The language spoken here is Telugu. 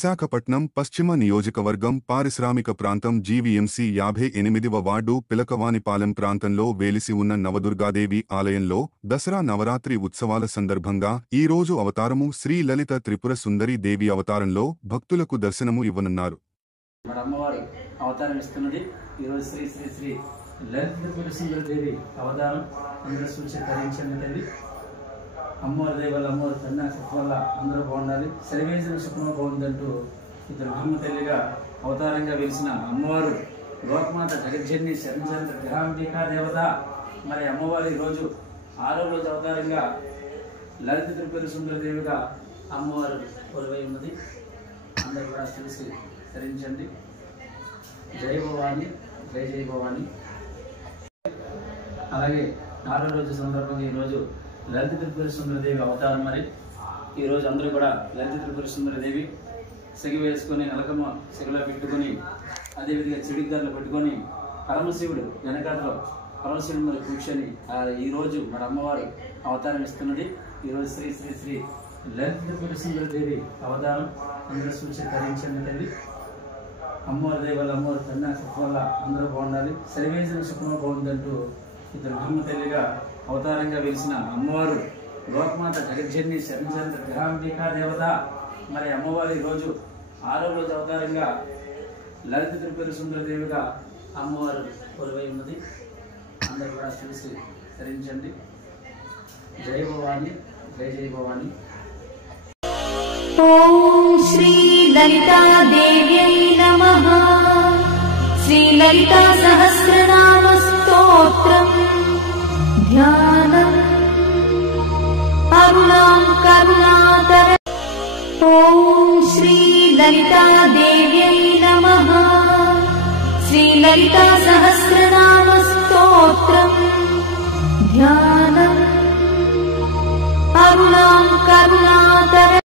విశాఖపట్నం పశ్చిమ నియోజకవర్గం పారిశ్రామిక ప్రాంతం జీవీఎంసీ 58వ వార్డు పిలకవానిపాలెం ప్రాంతంలో వేలిసి ఉన్న నవదుర్గాదేవి ఆలయంలో దసరా నవరాత్రి ఉత్సవాల సందర్భంగా ఈ రోజు అవతారము శ్రీ లలిత త్రిపుర సుందరి దేవి అవతారంలో భక్తులకు దర్శనము ఇవ్వనున్నారు. అమ్మవారి అవతారం ఇస్తున్నది. ఈరోజు శ్రీ శ్రీ శ్రీ లలిత త్రిపుర సుందరి దేవి అవతారం అందరూ సూచకరించినది. అమ్మవారి దేవి వల్ల అమ్మవారి కన్యాశక్తి వల్ల అందరూ బాగుండాలి, సర్వేజన సుఖంగా బాగుందంటూ ఇద్దరు దుర్మ తల్లిగా అవతారంగా వెలిసిన అమ్మవారు లోకమాత జగజ్జన్ని శరణచంద్ర గ్రహాంబికా దేవత. మరి అమ్మవారి రోజు 6వ రోజు అవతారంగా లలిత త్రిపుర సుందరి దేవిగా అమ్మవారు కొలువై ఉన్నది. అందరూ కూడా తెలిసి ధరించండి. జై భవాని, జై జై భవాని. అలాగే 6వ రోజు సందర్భంగా ఈరోజు లలిత త్రిపుర సుందరి దేవి అవతారం. మరి ఈరోజు అందరూ కూడా లలిత త్రిపుర సుందరి దేవి సెగ వేసుకొని నలకమ్మ సెగలో పెట్టుకొని అదేవిధంగా చిడిగర్లు పెట్టుకొని పరమశివుడు వెనకాతలో పరమశివుడు మరి కూర్చొని ఈరోజు మన అమ్మవారు అవతారం ఇస్తున్నది. ఈరోజు శ్రీ శ్రీ శ్రీ లలిత త్రిపుర సుందరి దేవి అవతారం అందరూ సూచకరించినది. అమ్మవారి దేవి వల్ల అమ్మవారి కన్యాశక్తి వల్ల అందరూ బాగుండాలి, సర్వేజన సుఖంగా బాగుందంటూ ఇద్దరు దుర్మ తల్లిగా అవతారంగా వెలిసిన అమ్మవారు లోకమాత జగజ్జన్ని శరణచంద్ర గ్రహాంబికా దేవత. మరి అమ్మవారి రోజు 6వ రోజు అవతారంగా లలిత త్రిపుర సుందరి దేవిగా అమ్మవారు కొలువై ఉన్నది. అందరూ కూడా తెలిసి ధరించండి. జై భవాని, జై జై భవాని. ఓం శ్రీ లలితా దేవ్యై నమః. శ్రీ లలితా సహస్రనామ స్తోత్రం ధ్యానం అరుణాం కరుణాతర. ఓం శ్రీ లలితా దేవ్యై నమః. శ్రీ లలితా సహస్రనామ స్తోత్రం ధ్యానం అరుణాం కరుణాతర.